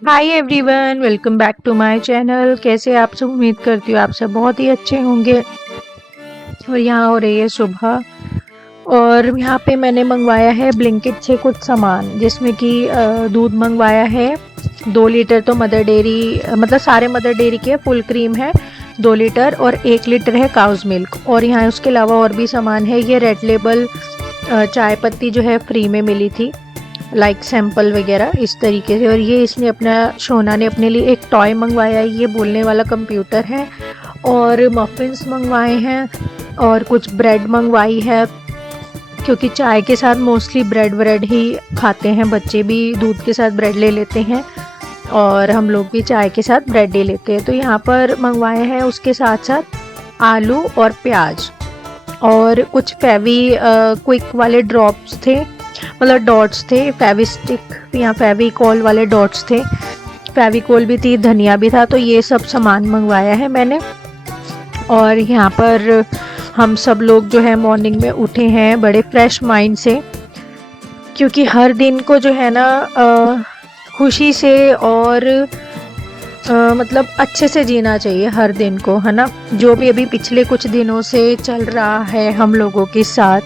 Hi everyone, welcome back to my channel. कैसे आप सब? उम्मीद करती हूँ आप सब बहुत ही अच्छे होंगे। और यहाँ हो रही है सुबह और यहाँ पे मैंने मंगवाया है ब्लिंकिट से कुछ सामान, जिसमें कि दूध मंगवाया है 2 लीटर। तो मदर डेयरी मतलब सारे मदर डेयरी के फुल क्रीम है 2 लीटर, और 1 लीटर है काउज मिल्क। और यहाँ उसके अलावा और भी सामान है। ये रेड लेबल चाय पत्ती जो है फ्री में मिली थी, लाइक सैंपल वगैरह इस तरीके से। और ये इसने अपना शोना ने अपने लिए एक टॉय मंगवाया है, ये बोलने वाला कंप्यूटर है। और मफ़िन्स मंगवाए हैं और कुछ ब्रेड मंगवाई है, क्योंकि चाय के साथ मोस्टली ब्रेड व्रेड ही खाते हैं। बच्चे भी दूध के साथ ब्रेड ले लेते हैं और हम लोग भी चाय के साथ ब्रेड ले लेते हैं। तो यहाँ पर मंगवाए हैं उसके साथ साथ आलू और प्याज और कुछ क्विक वाले ड्रॉप्स थे, मतलब डॉट्स थे, फेविस्टिक या फेविकॉल वाले डॉट्स थे, फेविकॉल भी थी, धनिया भी था। तो ये सब सामान मंगवाया है मैंने। और यहाँ पर हम सब लोग जो है मॉर्निंग में उठे हैं बड़े फ्रेश माइंड से, क्योंकि हर दिन को जो है ना खुशी से और मतलब अच्छे से जीना चाहिए हर दिन को, है ना। जो भी अभी पिछले कुछ दिनों से चल रहा है हम लोगों के साथ,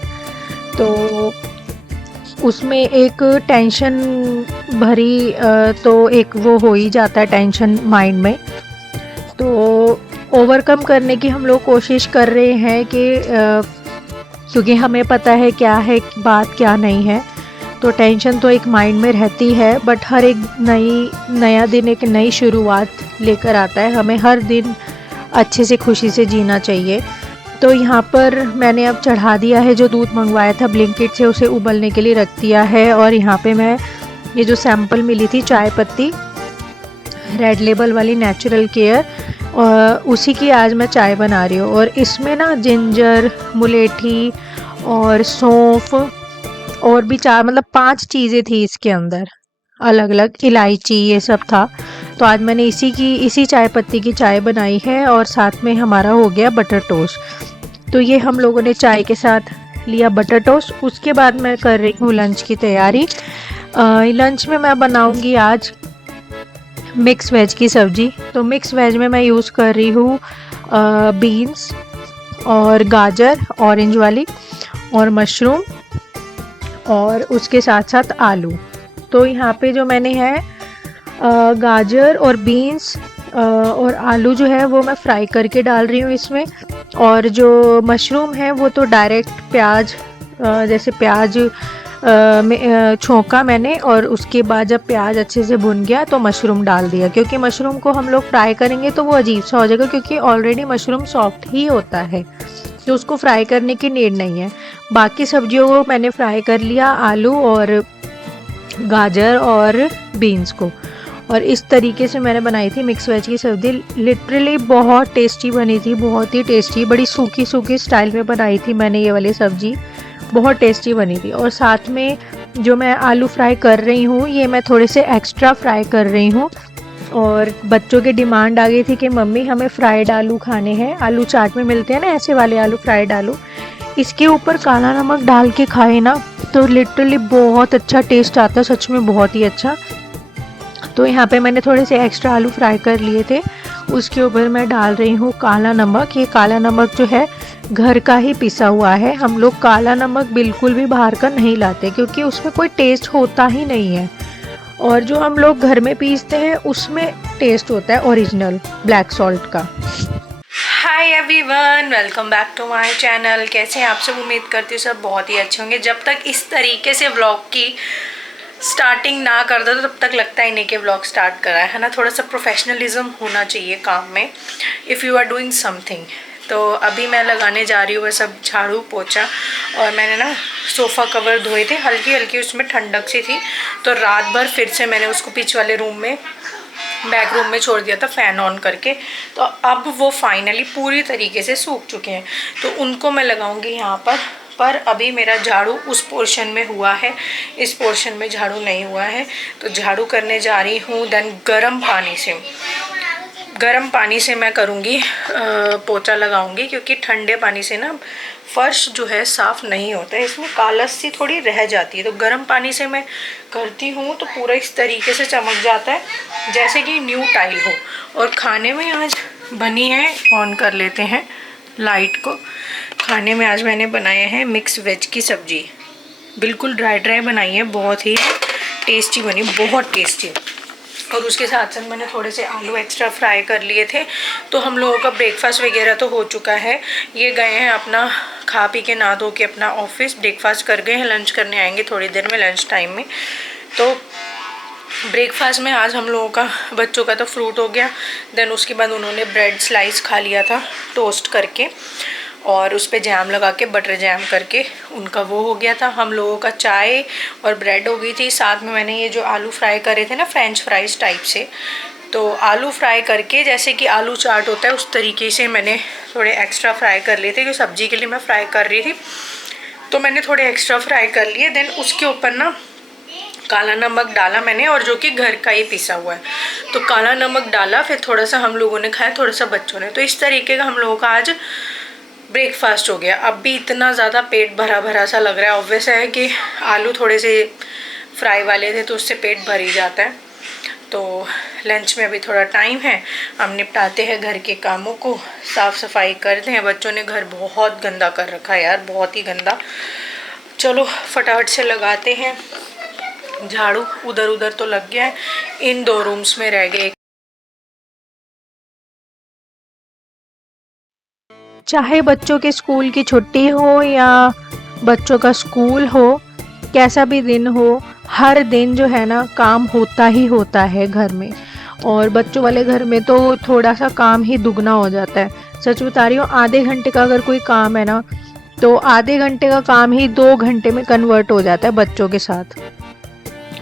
तो उसमें एक टेंशन भरी तो एक वो हो ही जाता है टेंशन माइंड में। तो ओवरकम करने की हम लोग कोशिश कर रहे हैं कि क्योंकि हमें पता है क्या है बात क्या नहीं है। तो टेंशन तो एक माइंड में रहती है, बट हर एक नया दिन एक नई शुरुआत लेकर आता है। हमें हर दिन अच्छे से खुशी से जीना चाहिए। तो यहाँ पर मैंने अब चढ़ा दिया है जो दूध मंगवाया था ब्लिंकिट से, उसे उबलने के लिए रख दिया है। और यहाँ पे मैं ये जो सैंपल मिली थी चाय पत्ती रेड लेबल वाली नेचुरल केयर, उसी की आज मैं चाय बना रही हूँ। और इसमें ना जिंजर, मुलेठी और सौंफ और भी 5 चीज़ें थी इसके अंदर, अलग अलग इलायची, ये सब था। तो आज मैंने इसी चाय पत्ती की चाय बनाई है। और साथ में हमारा हो गया बटर टोस्ट। तो ये हम लोगों ने चाय के साथ लिया बटर टोस्ट। उसके बाद मैं कर रही हूँ लंच की तैयारी। लंच में मैं बनाऊंगी आज मिक्स वेज की सब्ज़ी। तो मिक्स वेज में मैं यूज़ कर रही हूँ बीन्स और गाजर ऑरेंज वाली और मशरूम और उसके साथ साथ आलू। तो यहाँ पे जो मैंने है गाजर और बीन्स और आलू जो है वो मैं फ्राई करके डाल रही हूँ इसमें। और जो मशरूम है वो तो डायरेक्ट प्याज, जैसे प्याज में छोंका मैंने, और उसके बाद जब प्याज अच्छे से भुन गया तो मशरूम डाल दिया। क्योंकि मशरूम को हम लोग फ्राई करेंगे तो वो अजीब सा हो जाएगा, क्योंकि ऑलरेडी मशरूम सॉफ्ट ही होता है, तो उसको फ्राई करने की नीड नहीं है। बाकी सब्जियों को मैंने फ्राई कर लिया, आलू और गाजर और बीन्स को। और इस तरीके से मैंने बनाई थी मिक्स वेज की सब्ज़ी। लिटरली बहुत टेस्टी बनी थी, बहुत ही टेस्टी। बड़ी सूखी सूखी स्टाइल में बनाई थी मैंने ये वाली सब्ज़ी, बहुत टेस्टी बनी थी। और साथ में जो मैं आलू फ्राई कर रही हूँ ये मैं थोड़े से एक्स्ट्रा फ्राई कर रही हूँ। और बच्चों की डिमांड आ गई थी कि मम्मी हमें फ्राइड आलू खाने हैं। आलू चाट में मिलते हैं ना ऐसे वाले आलू, फ्राइड आलू, इसके ऊपर काला नमक डाल के खाए ना तो लिटरली बहुत अच्छा टेस्ट आता है, सच में बहुत ही अच्छा। तो यहाँ पे मैंने थोड़े से एक्स्ट्रा आलू फ्राई कर लिए थे, उसके ऊपर मैं डाल रही हूँ काला नमक। ये काला नमक जो है घर का ही पिसा हुआ है। हम लोग काला नमक बिल्कुल भी बाहर का नहीं लाते, क्योंकि उसमें कोई टेस्ट होता ही नहीं है। और जो हम लोग घर में पीसते हैं उसमें टेस्ट होता है ओरिजिनल ब्लैक सॉल्ट का। Hi everyone, welcome back to my channel. कैसे हैं आप सब? उम्मीद करती हूँ सब बहुत ही अच्छे होंगे। जब तक इस तरीके से व्लॉग की स्टार्टिंग ना कर दो तब तक लगता ही नहीं कि व्लॉग स्टार्ट करा है ना। थोड़ा सा प्रोफेशनलिज्म होना चाहिए काम में, if you are doing something. तो अभी मैं लगाने जा रही हूँ वह सब झाड़ू पोछा। और मैंने ना सोफ़ा कवर धोए थे, हल्की हल्की उसमें ठंडक सी थी, तो रात भर फिर से मैंने उसको पीछे वाले रूम में, बैक रूम में छोड़ दिया था फ़ैन ऑन करके। तो अब वो फाइनली पूरी तरीके से सूख चुके हैं, तो उनको मैं लगाऊंगी यहाँ पर अभी मेरा झाड़ू उस पोर्शन में हुआ है, इस पोर्शन में झाड़ू नहीं हुआ है। तो झाड़ू करने जा रही हूँ। देन गर्म पानी से गर्म पानी से मैं करूँगी, पोछा लगाऊंगी, क्योंकि ठंडे पानी से ना फर्श जो है साफ़ नहीं होता है, इसमें कालस सी थोड़ी रह जाती है। तो गर्म पानी से मैं करती हूँ तो पूरा इस तरीके से चमक जाता है जैसे कि न्यू टाइल हो। और खाने में आज बनी है, ऑन कर लेते हैं लाइट को। खाने में आज मैंने बनाया है मिक्स वेज की सब्जी, बिल्कुल ड्राई ड्राई बनाई है, बहुत ही टेस्टी बनी, बहुत टेस्टी। और उसके साथ साथ मैंने थोड़े से आलू एक्स्ट्रा फ्राई कर लिए थे। तो हम लोगों का ब्रेकफास्ट वगैरह तो हो चुका है। ये गए हैं अपना खा पी के, नहा धो के अपना ऑफिस, ब्रेकफास्ट कर गए हैं, लंच करने आएंगे थोड़ी देर में, लंच टाइम में। तो ब्रेकफास्ट में आज हम लोगों का, बच्चों का तो फ्रूट हो गया, देन उसके बाद उन्होंने ब्रेड स्लाइस खा लिया था टोस्ट करके, और उस पर जैम लगा के, बटर जैम करके उनका वो हो गया था। हम लोगों का चाय और ब्रेड हो गई थी। साथ में मैंने ये जो आलू फ्राई करे थे ना फ्रेंच फ्राइज टाइप से, तो आलू फ्राई करके जैसे कि आलू चाट होता है उस तरीके से मैंने थोड़े एक्स्ट्रा फ्राई कर लिए थे, क्योंकि सब्जी के लिए मैं फ्राई कर रही थी तो मैंने थोड़े एक्स्ट्रा फ्राई कर लिए। देन उसके ऊपर ना काला नमक डाला मैंने, और जो कि घर का ही पिसा हुआ है, तो काला नमक डाला। फिर थोड़ा सा हम लोगों ने खाया, थोड़ा सा बच्चों ने। तो इस तरीके का हम लोगों का आज ब्रेकफास्ट हो गया। अब भी इतना ज़्यादा पेट भरा भरा सा लग रहा है। ऑब्वियस है कि आलू थोड़े से फ्राई वाले थे तो उससे पेट भर ही जाता है। तो लंच में अभी थोड़ा टाइम है, हम निपटाते हैं घर के कामों को, साफ़ सफाई करते हैं। बच्चों ने घर बहुत गंदा कर रखा है यार, बहुत ही गंदा। चलो फटाफट से लगाते हैं झाड़ू। उधर उधर तो लग गया है, इन 2 रूम्स में रह गए। चाहे बच्चों के स्कूल की छुट्टी हो या बच्चों का स्कूल हो, कैसा भी दिन हो, हर दिन जो है ना काम होता ही होता है घर में। और बच्चों वाले घर में तो थोड़ा सा काम ही दुगना हो जाता है। सच बता रही हूँ, आधे घंटे का अगर कोई काम है ना, तो आधे घंटे का काम ही 2 घंटे में कन्वर्ट हो जाता है बच्चों के साथ।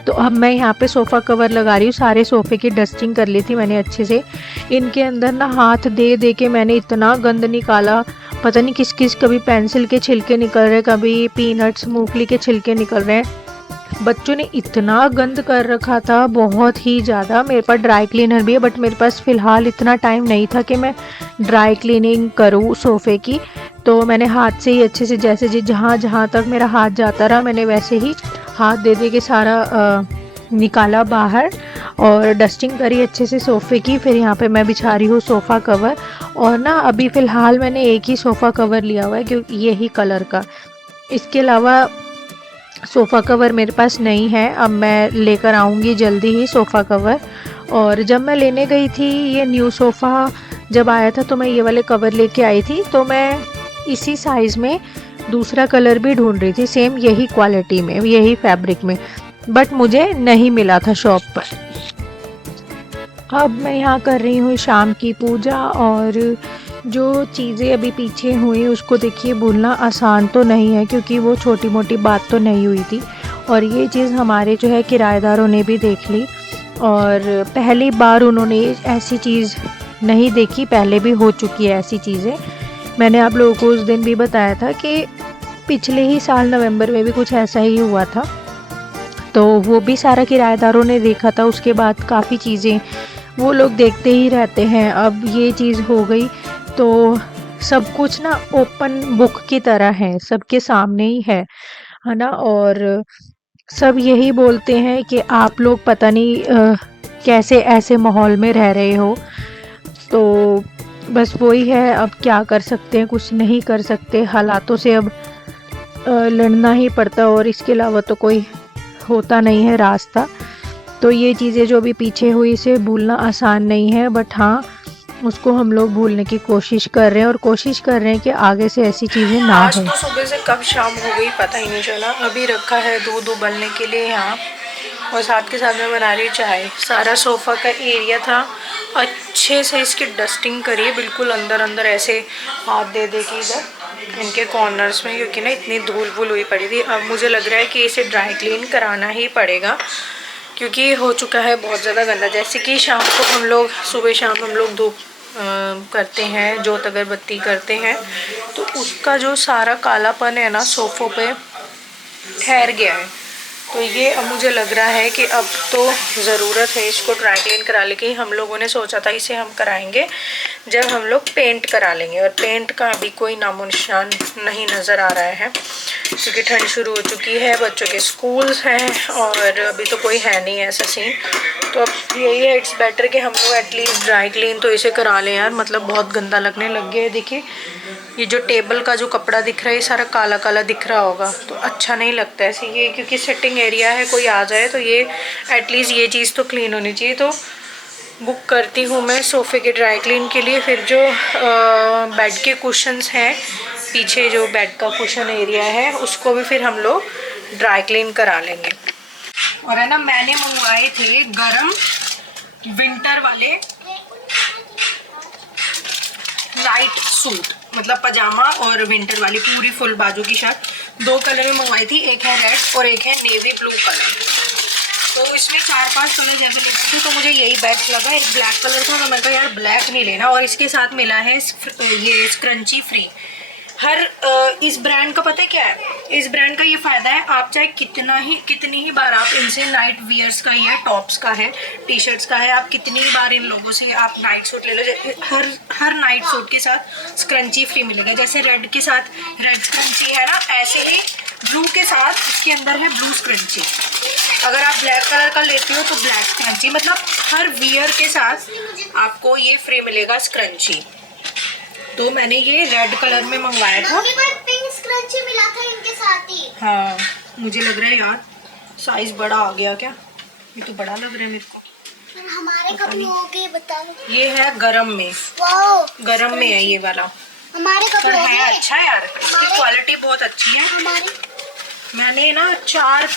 तो अब मैं यहाँ पे सोफ़ा कवर लगा रही हूँ। सारे सोफ़े की डस्टिंग कर ली थी मैंने अच्छे से। इनके अंदर ना हाथ दे दे के मैंने इतना गंद निकाला, पता नहीं किस किस, कभी पेंसिल के छिलके निकल रहे, कभी पीनट्स मूंगफली के छिलके निकल रहे हैं। बच्चों ने इतना गंद कर रखा था, बहुत ही ज़्यादा। मेरे पास ड्राई क्लीनर भी है, बट मेरे पास फ़िलहाल इतना टाइम नहीं था कि मैं ड्राई क्लीनिंग करूँ सोफ़े की। तो मैंने हाथ से ही अच्छे से, जैसे जहाँ जहाँ तक मेरा हाथ जाता रहा, मैंने वैसे ही हाथ दे दे के सारा निकाला बाहर, और डस्टिंग करी अच्छे से सोफ़े की। फिर यहाँ पे मैं बिछा रही हूँ सोफ़ा कवर। और ना अभी फ़िलहाल मैंने एक ही सोफ़ा कवर लिया हुआ है, क्योंकि यही कलर का। इसके अलावा सोफ़ा कवर मेरे पास नहीं है। अब मैं लेकर आऊँगी जल्दी ही सोफ़ा कवर। और जब मैं लेने गई थी, ये न्यू सोफ़ा जब आया था तो मैं ये वाले कवर लेके आई थी। तो मैं इसी साइज़ में दूसरा कलर भी ढूंढ रही थी, सेम यही क्वालिटी में, यही फैब्रिक में, बट मुझे नहीं मिला था शॉप पर। अब मैं यहाँ कर रही हूँ शाम की पूजा। और जो चीज़ें अभी पीछे हुई उसको देखिए, भूलना आसान तो नहीं है, क्योंकि वो छोटी मोटी बात तो नहीं हुई थी। और ये चीज़ हमारे जो है किराएदारों ने भी देख ली, और पहली बार उन्होंने ऐसी चीज़ नहीं देखी, पहले भी हो चुकी है ऐसी चीज़ें। मैंने आप लोगों को उस दिन भी बताया था कि पिछले ही साल नवंबर में भी कुछ ऐसा ही हुआ था, तो वो भी सारा किराएदारों ने देखा था। उसके बाद काफ़ी चीज़ें वो लोग देखते ही रहते हैं। अब ये चीज़ हो गई तो सब कुछ ना ओपन बुक की तरह है, सबके सामने ही है ना। और सब यही बोलते हैं कि आप लोग पता नहीं कैसे ऐसे माहौल में रह रहे हो। तो बस वही है, अब क्या कर सकते हैं, कुछ नहीं कर सकते, हालातों से अब लड़ना ही पड़ता, और इसके अलावा तो कोई होता नहीं है रास्ता। तो ये चीज़ें जो अभी पीछे हुई, इसे भूलना आसान नहीं है, बट हाँ उसको हम लोग भूलने की कोशिश कर रहे हैं, और कोशिश कर रहे हैं कि आगे से ऐसी चीज़ें ना हो। आज तो सुबह से कब शाम हो गई पता ही नहीं चला। अभी रखा है दूध उबलने के लिए यहाँ, और साथ के साथ में बना रही चाय। सारा सोफ़ा का एरिया था, अच्छे से इसकी डस्टिंग करी है, बिल्कुल अंदर अंदर ऐसे हाथ दे दे के इधर इनके कॉर्नर्स में, क्योंकि ना इतनी धूल वूल हुई पड़ी थी। अब मुझे लग रहा है कि इसे ड्राई क्लीन कराना ही पड़ेगा, क्योंकि हो चुका है बहुत ज़्यादा गंदा। जैसे कि शाम को हम लोग, सुबह शाम हम लोग धूप करते हैं, जोत अगरबत्ती करते हैं, तो उसका जो सारा कालापन है ना सोफ़ों पे ठहर गया है। तो ये अब मुझे लग रहा है कि अब तो ज़रूरत है इसको ड्राई क्लीन करा ले। हम लोगों ने सोचा था इसे हम कराएंगे जब हम लोग पेंट करा लेंगे, और पेंट का अभी कोई नामो निशान नहीं नज़र आ रहा है क्योंकि ठंड शुरू हो चुकी है, बच्चों के स्कूल्स हैं और अभी तो कोई है नहीं ऐसा सीन। तो अब यही है, इट्स बेटर कि हम लोग एटलीस्ट ड्राई क्लीन तो इसे करा लें यार, मतलब बहुत गंदा लगने लग गया है। देखिए ये जो टेबल का जो कपड़ा दिख रहा है ये सारा काला काला दिख रहा होगा, तो अच्छा नहीं लगता ऐसे ये, क्योंकि सिटिंग एरिया है, कोई आ जाए तो ये एटलीस्ट ये चीज़ तो क्लीन होनी चाहिए। तो बुक करती हूँ मैं सोफ़े के ड्राई क्लीन के लिए। फिर जो बेड के कुशन्स हैं, पीछे जो बेड का कुशन एरिया है उसको भी फिर हम लोग ड्राई क्लीन करा लेंगे। और है ना, मैंने मंगवाए थे गरम विंटर वाले नाइट सूट, मतलब पजामा और विंटर वाली पूरी फुल बाजू की शर्ट, 2 कलर में मंगवाई थी, एक है रेड और एक है नेवी ब्लू कलर। तो इसमें 4-5 कलर अवेलेबल थे, तो मुझे यही बेस्ट लगा। एक ब्लैक कलर था तो मैंने कहा यार ब्लैक नहीं लेना, और इसके साथ मिला है ये स्क्रंची फ्री। इस ब्रांड का पता है क्या है, इस ब्रांड का ये फायदा है, आप चाहे कितनी ही बार आप इनसे नाइट वियर्स का ही है, टॉप्स का है, टी शर्ट्स का है, आप कितनी ही बार इन लोगों से आप नाइट सूट ले लो, हर नाइट सूट के साथ स्क्रंची फ्री मिलेगा। जैसे रेड के साथ रेड स्क्रंची है ना, ऐसे ही ब्लू के साथ इसके अंदर है ब्लू स्क्रंची। अगर आप ब्लैक कलर का लेते हो तो ब्लैक स्क्रंची, मतलब हर वियर के साथ आपको ये फ्री मिलेगा स्क्रंची। तो मैंने ये रेड कलर में मंगवाया था, पिंक स्क्रंची मिला था इनके साथ ही। हाँ मुझे लग रहा है यार साइज बड़ा आ गया क्या, ये तो बड़ा लग रहा है मेरे को। हमारे कब लोगे बता दो। ये है गरम में, गरम में है ये वाला, हमारे कब पर है अच्छा यार, इसकी क्वालिटी बहुत अच्छी है। मैंने ना 4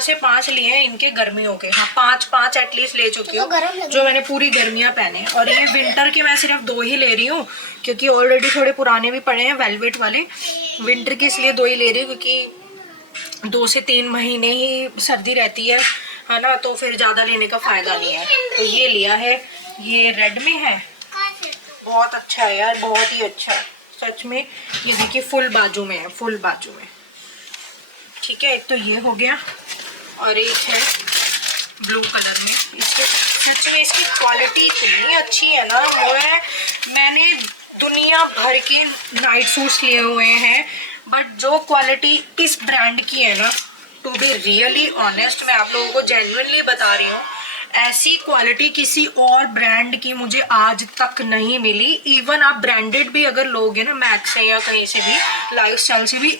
से 5 लिए हैं इनके गर्मियों के, हाँ 5 एटलीस्ट ले चुकी हूँ, जो मैंने पूरी गर्मियाँ पहने। और ये विंटर के मैं सिर्फ 2 ही ले रही हूँ क्योंकि ऑलरेडी थोड़े पुराने भी पड़े हैं वेलवेट वाले। विंटर के इसलिए 2 ही ले रही हूँ क्योंकि 2 से 3 महीने ही सर्दी रहती है ना, तो फिर ज़्यादा लेने का फ़ायदा नहीं है। तो ये लिया है, ये रेड में है, बहुत अच्छा है यार, बहुत ही अच्छा है सच में। ये देखिए फुल बाजू में है, फुल बाजू में, ठीक है। एक तो ये हो गया और एक है ब्लू कलर में। इसके सच में इसकी क्वालिटी इतनी अच्छी है ना, मैंने दुनिया भर के नाइट सूट्स लिए हुए हैं, बट जो क्वालिटी इस ब्रांड की है ना, टू बी रियली ऑनेस्ट, मैं आप लोगों को जेन्युइनली बता रही हूँ, ऐसी क्वालिटी किसी और ब्रांड की मुझे आज तक नहीं मिली। इवन आप ब्रांडेड भी अगर लोगे ना, मैक्स से या कहीं से भी, लाइफस्टाइल से भी,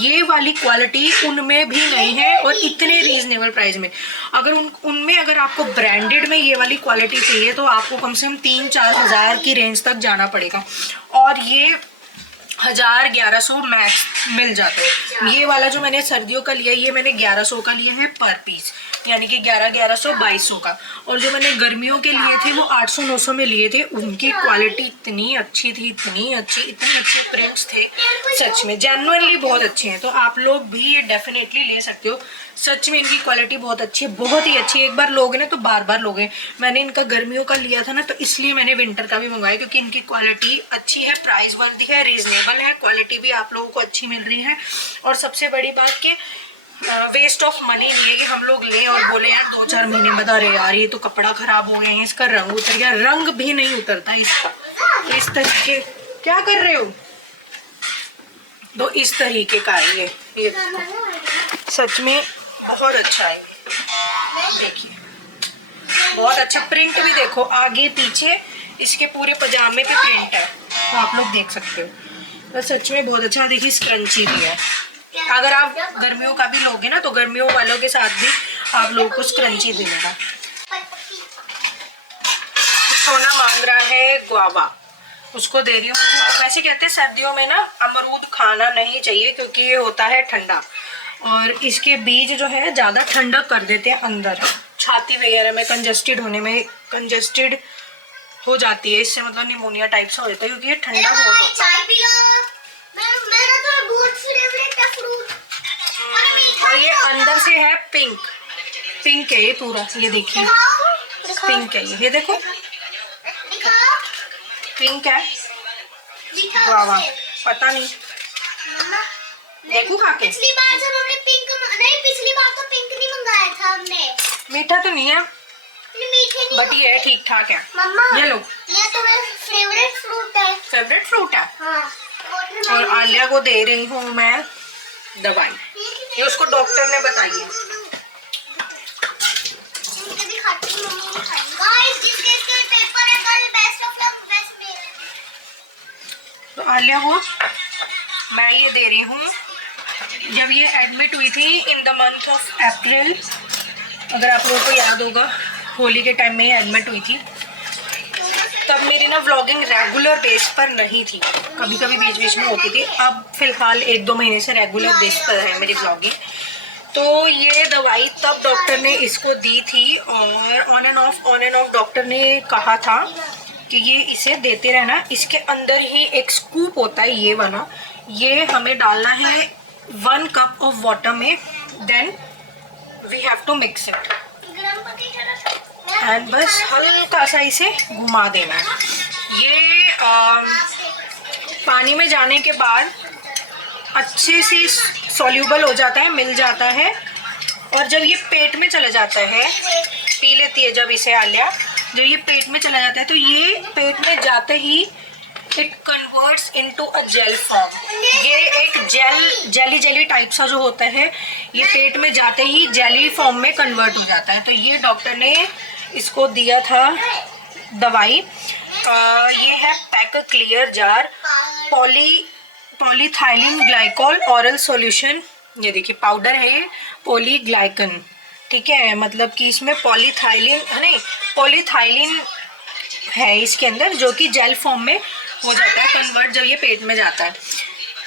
ये वाली क्वालिटी उनमें भी नहीं है, और इतने रीजनेबल प्राइस में। अगर उनमें अगर आपको ब्रांडेड में ये वाली क्वालिटी चाहिए तो आपको कम से कम 3-4 हज़ार की रेंज तक जाना पड़ेगा, और ये 1000-1100 मैक्स मिल जाते हैं। ये वाला जो मैंने सर्दियों का लिया, ये मैंने 1100 का लिया है पर पीस, यानी कि 1100 2200 का। और जो मैंने गर्मियों के लिए थे वो 800-900 में लिए थे। उनकी क्वालिटी इतनी अच्छी थी, इतनी अच्छे प्रिंट्स थे, सच में जेन्युइनली बहुत अच्छे हैं। तो आप लोग भी ये डेफिनेटली ले सकते हो, सच में इनकी क्वालिटी बहुत अच्छी है, बहुत ही अच्छी है। एक बार लोगे ना तो बार बार लोगे। मैंने इनका गर्मियों का लिया था ना, तो इसलिए मैंने विंटर का भी मंगवाया, क्योंकि इनकी क्वालिटी अच्छी है, प्राइस वर्दी है, रीजनेबल है, क्वालिटी भी आप लोगों को अच्छी मिल रही है। और सबसे बड़ी बात कि वेस्ट ऑफ मनी नहीं है कि हम लोग लें और बोले यार 2-4 महीने बाद अरे यार ये तो कपड़ा खराब हो गया है, इसका रंग उतर गया। रंग भी नहीं उतरता इसका। इस तरीके क्या कर रहे हो, तो इस तरीके का है ये सच में बहुत अच्छा है। देखिए बहुत अच्छा प्रिंट भी देखो, आगे पीछे इसके पूरे पजामे पे प्रिंट है, तो आप लोग देख सकते हो। तो सच में बहुत अच्छा। देखिए स्क्रंची भी है, अगर आप गर्मियों का भी लोगे ना तो गर्मियों वालों के साथ भी आप लोगों को स्क्रंची देगा। सोना मांग रहा है गुआवा, उसको दे रही हूँ। वैसे कहते हैं सर्दियों में ना अमरूद खाना नहीं चाहिए क्योंकि ये होता है ठंडा, और इसके बीज जो है ज़्यादा ठंडक कर देते हैं अंदर, छाती वगैरह में कंजस्टेड हो जाती है इससे, मतलब निमोनिया टाइप से हो जाता है क्योंकि ये ठंडा बहुत होता है। और ये अंदर से है पिंक है ये पूरा, ये देखिए पिंक है ये देखो पिंक है। वाह वाह, पता नहीं देखो खा के। पिछली बार जब हमने पिंक नहीं, पिछली बार तो पिंक नहीं मंगाया था हमने। मीठा तो नहीं है मीठे नहीं बट ये ठीक ठाक है। मम्मा ये लो, ये तो मेरा फेवरेट फ्रूट है। फेवरेट फ्रूट है। हाँ। और आलिया को दे रही हूँ मैं दवाई, ये उसको डॉक्टर ने बताई है। मुझे भी खाती हूँ, मम्मी भी खाएगी। गाइस जिसके इसके पेपर है कल, बेस्ट ऑफ लक, बेस्ट मेरे। तो आलिया को मैं ये दे रही हूँ। जब ये एडमिट हुई थी in the month of April, अगर आप लोगों को याद होगा, होली के टाइम में ही एडमिट हुई थी। तब मेरी ना व्लॉगिंग रेगुलर बेस पर नहीं थी, कभी कभी बीच बीच में होती थी। अब फिलहाल 1-2 महीने से रेगुलर बेस पर है मेरी व्लॉगिंग। तो ये दवाई तब डॉक्टर ने इसको दी थी और ऑन एंड ऑफ डॉक्टर ने कहा था कि ये इसे देते रहना। इसके अंदर ही एक स्कूप होता है ये वाला, ये हमें डालना है 1 कप ऑफ वाटर में, then we have to mix it and बस हल्का सा इसे घुमा देना है। ये पानी में जाने के बाद अच्छे से सॉल्यूबल हो जाता है, मिल जाता है। और जब ये पेट में चला जाता है, पी लेती है जब इसे आलिया, जब ये पेट में चला जाता है तो ये पेट में जाते ही it converts into a gel form. ये एक जेली टाइप सा जो होता है, ये पेट में जाते ही जेली फॉर्म में कन्वर्ट हो जाता है। तो ये डॉक्टर ने इसको दिया था दवाई। ये है pack clear jar polyethylene glycol oral solution. ये देखिए पाउडर है ये पॉलीग्लाइकन, ठीक है, मतलब कि इसमें पॉलीथाइलिन है इसके अंदर, जो कि जेल फॉर्म में हो जाता है कन्वर्ट जब ये पेट में जाता है।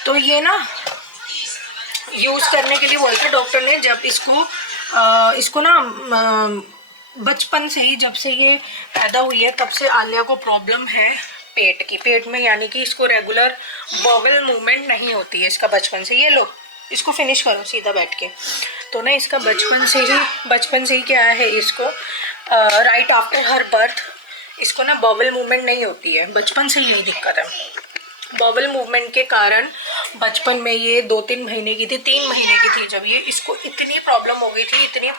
तो ये ना यूज़ करने के लिए बोलते डॉक्टर ने, जब इसको ना बचपन से ही, जब से ये पैदा हुई है तब से आलिया को प्रॉब्लम है पेट में, यानी कि इसको रेगुलर बॉवल मूवमेंट नहीं होती है इसका बचपन से। ये लो इसको फिनिश करो सीधा बैठ के। तो ना इसका बचपन से ही क्या है, इसको राइट आफ्टर हर बर्थ इसको ना बॉवल मूवमेंट नहीं होती है, बचपन से यही दिक्कत है। बॉवल मूवमेंट के कारण बचपन में ये 2-3 महीने की थी, 3 महीने की थी जब ये, इसको इतनी प्रॉब्लम हो गई थी।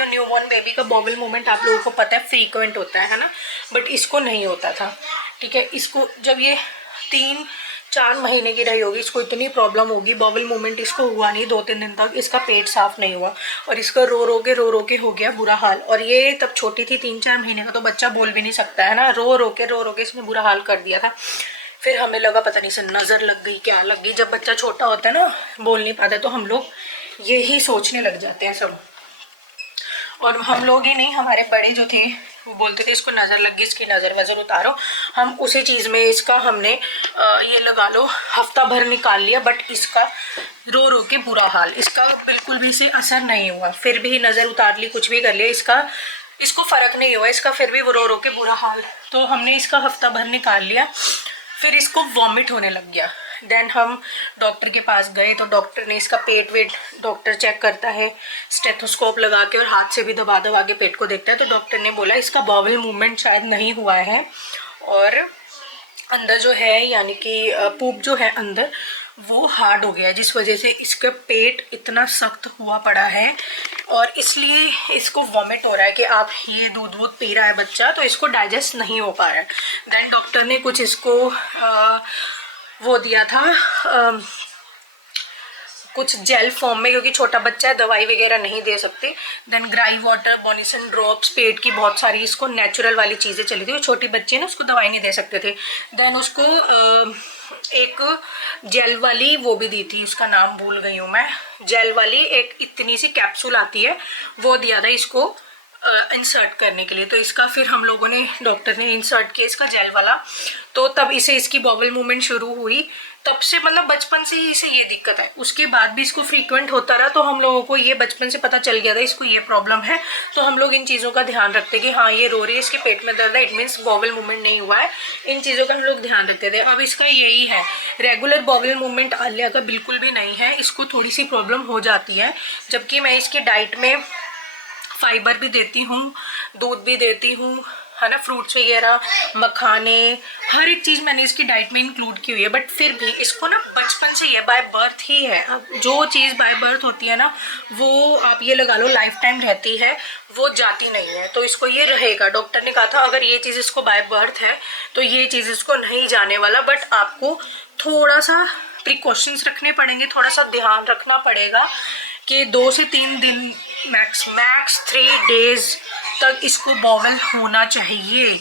और न्यूबॉर्न बेबी का बॉवल मूवमेंट आप लोगों को पता है फ्रीक्वेंट होता है ना, बट इसको नहीं होता था, ठीक है। इसको जब ये 3-4 महीने की रही होगी, इसको इतनी प्रॉब्लम होगी, बॉवल मूवमेंट इसको हुआ नहीं 2-3 दिन तक, इसका पेट साफ नहीं हुआ और इसका रो रो के हो गया बुरा हाल। और ये तब छोटी थी, 3-4 महीने का, तो बच्चा बोल भी नहीं सकता है ना, रो रो के इसने बुरा हाल कर दिया था। फिर हमें लगा पता नहीं से नज़र लग गई, क्या लग गई। जब बच्चा छोटा होता है ना, बोल नहीं पाता, तो हम लोग यही सोचने लग जाते हैं सब। और हम लोग ही नहीं, हमारे बड़े जो थे वो बोलते थे इसको नज़र लग गई, इसकी नज़र उतारो। हम उसी चीज़ में इसका हमने ये लगा लो हफ्ता भर निकाल लिया, बट इसका रो रो के बुरा हाल, इसका बिल्कुल भी इसे असर नहीं हुआ। फिर भी नज़र उतार ली, कुछ भी कर लिया, इसको फ़र्क नहीं हुआ इसका, फिर भी वो रो रो के बुरा हाल। तो हमने इसका हफ्ता भर निकाल लिया, फिर इसको वॉमिट होने लग गया। देन हम डॉक्टर के पास गए, तो डॉक्टर ने इसका पेट वेट, डॉक्टर चेक करता है स्टेथोस्कोप लगा के और हाथ से भी दबा के पेट को देखता है। तो डॉक्टर ने बोला इसका बॉवल मूवमेंट शायद नहीं हुआ है और अंदर जो है, यानी कि पूप जो है अंदर, वो हार्ड हो गया है, जिस वजह से इसका पेट इतना सख्त हुआ पड़ा है और इसलिए इसको वॉमिट हो रहा है कि आप ये दूध पी रहा है बच्चा, तो इसको डाइजेस्ट नहीं हो पा रहा है। देन डॉक्टर ने कुछ इसको वो दिया था, कुछ जेल फॉर्म में, क्योंकि छोटा बच्चा है, दवाई वगैरह नहीं दे सकते। देन ग्राई वाटर, बोनिसन ड्रॉप्स, पेट की बहुत सारी इसको नेचुरल वाली चीज़ें चली थी। वो छोटी बच्ची है ना, उसको दवाई नहीं दे सकते थे। देन उसको एक जेल वाली वो भी दी थी, उसका नाम भूल गई हूँ मैं, जेल वाली एक इतनी सी कैप्सूल आती है, वो दिया था इसको इंसर्ट करने के लिए। तो इसका फिर हम लोगों ने, डॉक्टर ने इंसर्ट किया इसका जेल वाला, तो तब इसे इसकी बॉवल मूवमेंट शुरू हुई। तब से मतलब बचपन से ही इसे ये दिक्कत है, उसके बाद भी इसको फ्रीक्वेंट होता रहा, तो हम लोगों को ये बचपन से पता चल गया था इसको ये प्रॉब्लम है। तो हम लोग इन चीज़ों का ध्यान रखते कि हाँ ये रो रही है, इसके पेट में दर्द है, इट मीन्स बॉवल मूवमेंट नहीं हुआ है, इन चीज़ों का हम लोग ध्यान रखते थे। अब इसका यही है, रेगुलर बॉवल मूवमेंट आलिया का बिल्कुल भी नहीं है, इसको थोड़ी सी प्रॉब्लम हो जाती है। जबकि मैं इसकी डाइट में फाइबर भी देती हूँ, दूध भी देती हूँ, है ना, फ्रूट्स वगैरह, मखाने, हर एक चीज़ मैंने इसकी डाइट में इंक्लूड की हुई है। बट फिर भी इसको ना बचपन से ही है, बाय बर्थ ही है। अब जो चीज़ बाय बर्थ होती है ना, वो आप ये लगा लो लाइफ टाइम रहती है, वो जाती नहीं है। तो इसको ये रहेगा। डॉक्टर ने कहा था अगर ये चीज़ इसको बाय बर्थ है तो ये चीज़ इसको नहीं जाने वाला, बट आपको थोड़ा सा प्रिकॉशंस रखने पड़ेंगे, थोड़ा सा ध्यान रखना पड़ेगा कि 2 से 3 दिन मैक्स 3 डेज तक इसको बॉवल होना चाहिए।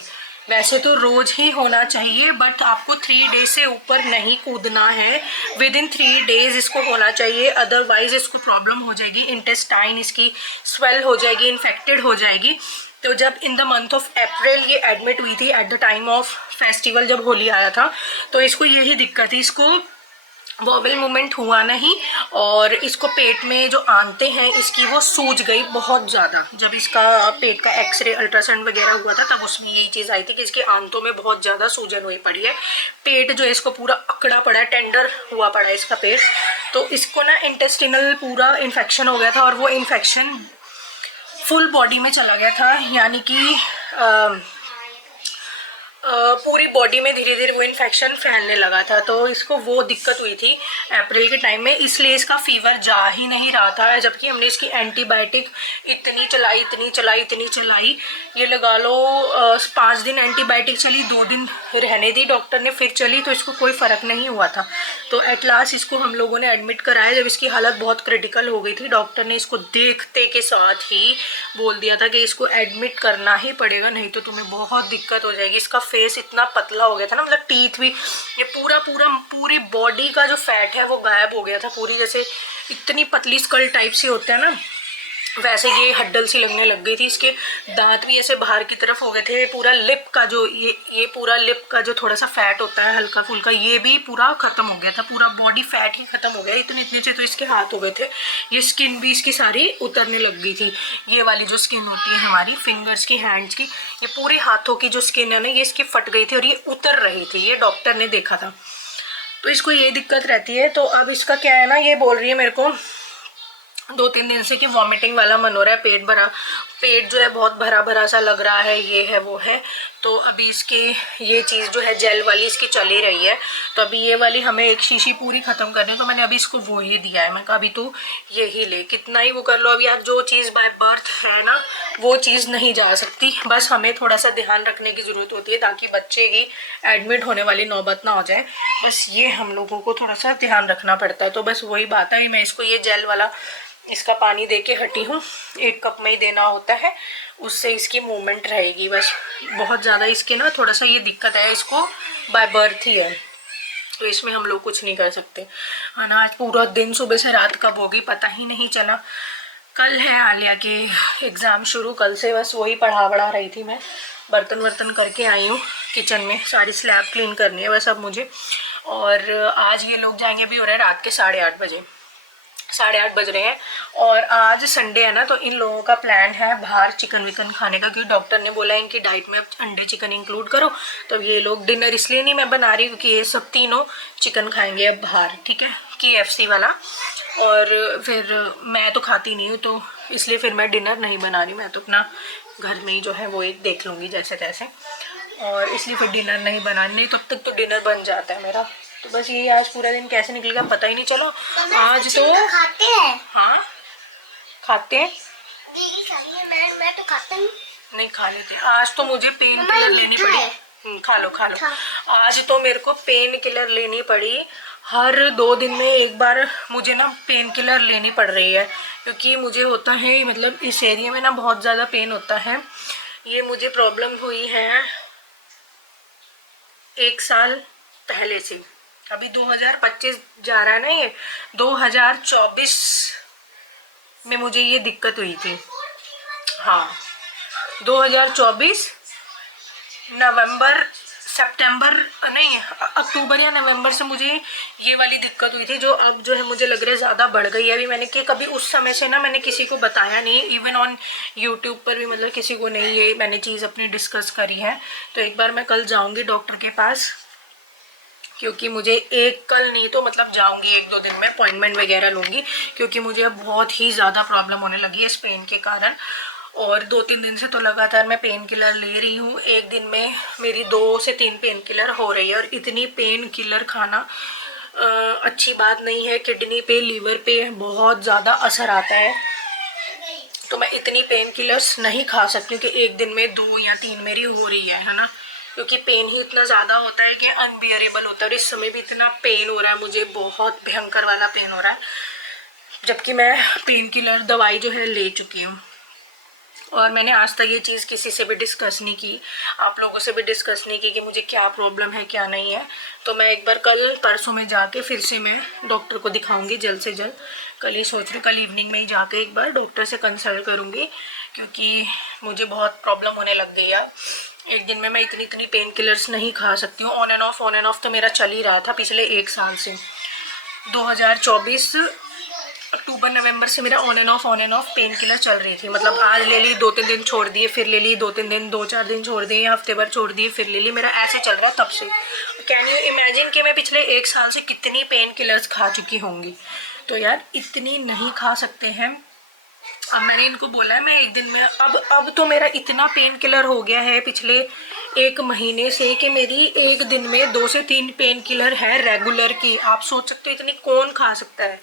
वैसे तो रोज ही होना चाहिए, बट आपको 3 डेज से ऊपर नहीं कूदना है। विद इन 3 डेज इसको होना चाहिए, अदरवाइज इसको प्रॉब्लम हो जाएगी, इंटेस्टाइन इसकी स्वेल हो जाएगी, इन्फेक्टेड हो जाएगी। तो जब in the month of April ये एडमिट हुई थी at the time of festival, जब होली आया था, तो इसको यही दिक्कत थी, इसको वॉवल मूवमेंट हुआ नहीं और इसको पेट में जो आंतें हैं इसकी वो सूज गई बहुत ज़्यादा। जब इसका पेट का एक्सरे अल्ट्रासाउंड वगैरह हुआ था तब उसमें यही चीज़ आई थी कि इसकी आंतों में बहुत ज़्यादा सूजन हुई पड़ी है। पेट जो है इसको पूरा अकड़ा पड़ा है, टेंडर हुआ पड़ा है इसका पेट। तो इसको ना इंटेस्टिनल पूरा इन्फेक्शन हो गया था और वो इन्फेक्शन फुल बॉडी में चला गया था, यानी कि पूरी बॉडी में धीरे धीरे वो इन्फेक्शन फैलने लगा था। तो इसको वो दिक्कत हुई थी अप्रैल के टाइम में, इसलिए इसका फीवर जा ही नहीं रहा था। जबकि हमने इसकी एंटीबायोटिक इतनी चलाई, ये लगा लो 5 दिन एंटीबायोटिक चली, 2 दिन रहने दी डॉक्टर ने, फिर चली, तो इसको कोई फ़र्क नहीं हुआ था। तो एट लास्ट इसको हम लोगों ने एडमिट कराया। जब इसकी हालत बहुत क्रिटिकल हो गई थी, डॉक्टर ने इसको देखते के साथ ही बोल दिया था कि इसको एडमिट करना ही पड़ेगा, नहीं तो तुम्हें बहुत दिक्कत हो जाएगी। इसका फेस इतना पतला हो गया था ना, मतलब टीथ भी, ये पूरी बॉडी का जो फैट है वो गायब हो गया था पूरी, जैसे इतनी पतली स्कल टाइप से होते हैं ना, वैसे ये हड्डल सी लगने लग गई थी। इसके दांत भी ऐसे बाहर की तरफ हो गए थे। पूरा लिप का जो ये पूरा लिप का जो थोड़ा सा फैट होता है हल्का फुल्का, ये भी पूरा खत्म हो गया था, पूरा बॉडी फैट ही खत्म हो गया। इतने से तो इसके हाथ हो गए थे, ये स्किन भी इसकी सारी उतरने लग गई थी। ये वाली जो स्किन होती है हमारी फिंगर्स की, हैंड्स की, ये पूरे हाथों की जो स्किन है ना, ये इसकी फट गई थी और ये उतर रही थी, ये डॉक्टर ने देखा था। तो इसको ये दिक्कत रहती है। तो अब इसका क्या है ना, ये बोल रही है मेरे को 2-3 दिन से कि वॉमिटिंग वाला मन हो रहा है, पेट जो है बहुत भरा भरा सा लग रहा है, ये है वो है। तो अभी इसकी ये चीज़ जो है जेल वाली इसकी चल ही रही है। तो अभी ये वाली हमें एक शीशी पूरी ख़त्म करनी है, तो मैंने अभी इसको वो ही दिया है। मैं कहा अभी तू यही ले, कितना ही वो कर लो। अब यार जो चीज़ बाय बर्थ है ना, वो चीज़ नहीं जा सकती। बस हमें थोड़ा सा ध्यान रखने की ज़रूरत होती है ताकि बच्चे की एडमिट होने वाली नौबत ना हो जाए। बस ये हम लोगों को थोड़ा सा ध्यान रखना पड़ता है। तो बस वही बात है, मैं इसको ये जेल वाला इसका पानी दे के हटी हूँ। 1 कप में ही देना होता है, उससे इसकी मूवमेंट रहेगी। बस बहुत ज़्यादा इसके ना थोड़ा सा ये दिक्कत है, इसको बाय बर्थ ही है, तो इसमें हम लोग कुछ नहीं कर सकते, है ना। आज पूरा दिन सुबह से रात कब होगी पता ही नहीं चला। कल है आलिया के एग्ज़ाम शुरू, कल से बस वही पढ़ा रही थी मैं। बर्तन वर्तन करके आई हूँ, किचन में सारी स्लैब क्लीन करनी है बस अब मुझे। और आज ये लोग जाएंगे, अभी हो रहा है रात के 8:30 बजे, 8:30 बज रहे हैं। और आज संडे है ना, तो इन लोगों का प्लान है बाहर चिकन विकन खाने का, क्योंकि डॉक्टर ने बोला है इनकी डाइट में अब अंडे चिकन इंक्लूड करो। तो ये लोग डिनर इसलिए नहीं मैं बना रही क्योंकि ये सब तीनों चिकन खाएंगे अब बाहर, ठीक है, KFC वाला। और फिर मैं तो खाती नहीं हूँ, तो इसलिए फिर मैं डिनर नहीं बना रही, मैं तो अपना घर में ही जो है वो एक देख लूँगी जैसे तैसे। और इसलिए फिर डिनर नहीं बनानी, नहीं तब तक तो डिनर बन जाता है मेरा। तो बस यही, आज पूरा दिन कैसे निकलेगा पता ही नहीं चला। आज तो खाते हैं, हाँ खाते हैं, मैं तो खाता हूँ, नहीं खा लेते। आज तो मुझे पेन किलर लेनी पड़ी। खा लो आज तो मेरे को पेन किलर लेनी पड़ी। हर 2 दिन में एक बार मुझे ना पेन किलर लेनी पड़ रही है, क्योंकि मुझे होता है, मतलब इस एरिया में ना बहुत ज़्यादा पेन होता है। ये मुझे प्रॉब्लम हुई है 1 साल पहले से, अभी 2025 जा रहा है ना, ये 2024 में मुझे ये दिक्कत हुई थी। हाँ 2024 अक्टूबर या नवंबर से मुझे ये वाली दिक्कत हुई थी, जो अब जो है मुझे लग रहा है ज़्यादा बढ़ गई है। अभी मैंने कि कभी उस समय से ना मैंने किसी को बताया नहीं, इवन ऑन यूट्यूब पर भी, मतलब किसी को नहीं ये मैंने चीज़ अपनी डिस्कस करी है। तो एक बार मैं कल जाऊँगी डॉक्टर के पास, क्योंकि मुझे कल नहीं तो मतलब जाऊंगी 1-2 दिन में अपॉइंटमेंट वगैरह लूँगी, क्योंकि मुझे अब बहुत ही ज़्यादा प्रॉब्लम होने लगी है इस पेन के कारण। और 2-3 दिन से तो लगातार मैं पेन किलर ले रही हूँ। एक दिन में मेरी 2 से 3 पेन किलर हो रही है, और इतनी पेन किलर खाना अच्छी बात नहीं है। किडनी पे, लीवर पे बहुत ज़्यादा असर आता है। तो मैं इतनी पेन किलर्स नहीं खा सकती हूँ कि एक दिन में 2 या 3 मेरी हो रही है ना, क्योंकि पेन ही इतना ज़्यादा होता है कि अनबियरेबल होता है। और इस समय भी इतना पेन हो रहा है मुझे, बहुत भयंकर वाला पेन हो रहा है, जबकि मैं पेन किलर दवाई जो है ले चुकी हूँ। और मैंने आज तक ये चीज़ किसी से भी डिस्कस नहीं की, आप लोगों से भी डिस्कस नहीं की कि मुझे क्या प्रॉब्लम है क्या नहीं है। तो मैं एक बार कल परसों में जाके फिर से मैं डॉक्टर को दिखाऊंगी जल्द से जल्द। कल ही सोच रही हूँ, कल इवनिंग में ही जाके एक बार डॉक्टर से कंसल्ट करूँगी, क्योंकि मुझे बहुत प्रॉब्लम होने लग गई है। एक दिन में मैं इतनी पेन किलर्स नहीं खा सकती हूँ। ऑन एंड ऑफ तो मेरा चल ही रहा था पिछले 1 साल से। 2024 अक्टूबर नवंबर से मेरा on end of pain killer चल रही थी। मतलब आज ले ली, 2-3 दिन छोड़ दिए, फिर ले ली 2-3 दिन, 2-4 दिन छोड़ दिए, हफ्ते भर छोड़ दिए, फिर ले ली। मेरा ऐसे चल रहा है तब से। कैन यू इमेजिन कि मैं पिछले 1 साल से कितनी पेन किलर्स खा चुकी होंगी। तो यार इतनी नहीं खा सकते हैं। अब मैंने इनको बोला है मैं एक दिन में, अब तो मेरा इतना पेन किलर हो गया है पिछले 1 महीने से कि मेरी एक दिन में 2 से 3 पेन किलर है रेगुलर की। आप सोच सकते हो इतनी कौन खा सकता है,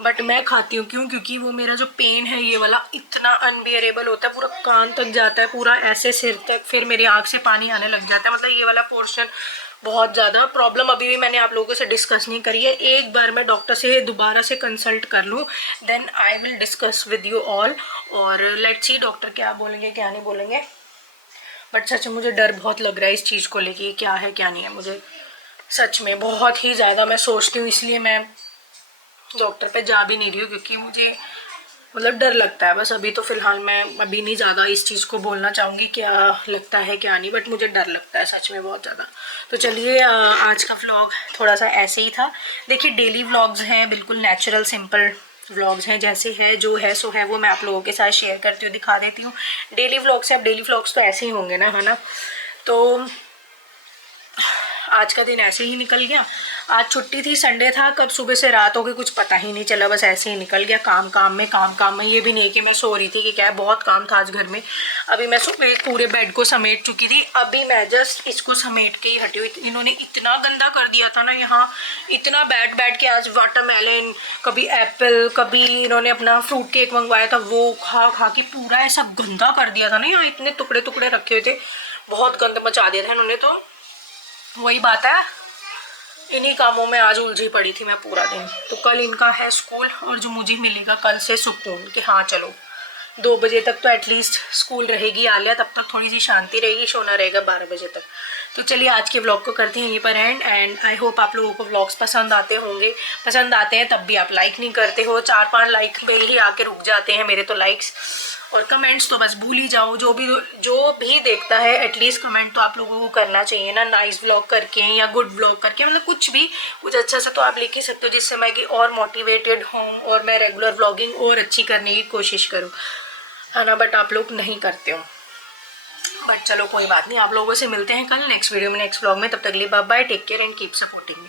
बट मैं खाती हूँ। क्यों? क्योंकि वो मेरा जो पेन है ये वाला इतना अनबियरेबल होता है, पूरा कान तक जाता है, पूरा ऐसे सिर तक, फिर मेरी आँख से पानी आने लग जाता है। मतलब ये वाला पोर्शन बहुत ज़्यादा प्रॉब्लम अभी भी मैंने आप लोगों से डिस्कस नहीं करी है। एक बार मैं डॉक्टर से दोबारा से कंसल्ट कर लूँ, then I will discuss with you all. और लेट्स सी डॉक्टर क्या बोलेंगे क्या नहीं बोलेंगे। बट सच में मुझे डर बहुत लग रहा है इस चीज़ को लेके, क्या है क्या नहीं है। मुझे सच में बहुत ही ज़्यादा मैं सोचती हूँ, इसलिए मैं डॉक्टर पे जा भी नहीं रही हूँ, क्योंकि मुझे मतलब डर लगता है। बस अभी तो फ़िलहाल मैं अभी नहीं ज़्यादा इस चीज़ को बोलना चाहूँगी क्या लगता है क्या नहीं, बट मुझे डर लगता है सच में बहुत ज़्यादा। तो चलिए आज का व्लॉग थोड़ा सा ऐसे ही था। देखिए डेली व्लॉग्स हैं, बिल्कुल नेचुरल सिंपल व्लॉग्स हैं, जैसे है जो है सो है वो मैं आप लोगों के साथ शेयर करती हूँ, दिखा देती हूँ। डेली व्लॉग्स है, अब डेली व्लॉग्स तो ऐसे ही होंगे ना, है ना। तो आज का दिन ऐसे ही निकल गया। आज छुट्टी थी, संडे था, कब सुबह से रात हो गई कुछ पता ही नहीं चला, बस ऐसे ही निकल गया। काम में ये भी नहीं कि मैं सो रही थी कि क्या है, बहुत काम था आज घर में। अभी मैं सुबह पूरे बेड को समेट चुकी थी, अभी मैं जस्ट इसको समेट के ही हटी हुई। इन्होंने इतना गंदा कर दिया था ना यहाँ, इतना बैठ के आज वाटरमेलन, कभी एप्पल, कभी इन्होंने अपना फ्रूट केक मंगवाया था, वो खा के पूरा ऐसा गंदा कर दिया था ना। यहाँ इतने टुकड़े रखे हुए थे, बहुत गंद मचा दिया था इन्होंने। तो वही बात है, इन्हीं कामों में आज उलझी पड़ी थी मैं पूरा दिन। तो कल इनका है स्कूल, और जो मुझे मिलेगा कल से सुकून कि हाँ चलो 2 बजे तक तो एटलीस्ट स्कूल रहेगी आलिया, तब तक थोड़ी सी शांति रहेगी, सोना रहेगा 12 बजे तक। तो चलिए आज के व्लॉग को करते हैं यहीं पर एंड आई होप आप लोगों को व्लॉग्स पसंद आते होंगे। पसंद आते हैं तब भी आप लाइक नहीं करते हो, 4-5 लाइक में ही आके रुक जाते हैं मेरे तो लाइक्स। और कमेंट्स तो बस भूल ही जाओ, जो भी देखता है एटलीस्ट कमेंट तो आप लोगों को करना चाहिए ना, नाइस व्लॉग करके या गुड व्लॉग करके, मतलब कुछ अच्छा सा तो आप लिख ही सकते हो, जिससे मैं कि और मोटिवेटेड हूँ और मैं रेगुलर व्लॉगिंग और अच्छी करने की कोशिश करूँ, है ना। बट आप लोग नहीं करते हो। बट चलो कोई बात नहीं, आप लोगों से मिलते हैं कल नेक्स्ट वीडियो में, नेक्स्ट व्लॉग में। तब तक के लिए bye bye, take care and keep supporting me.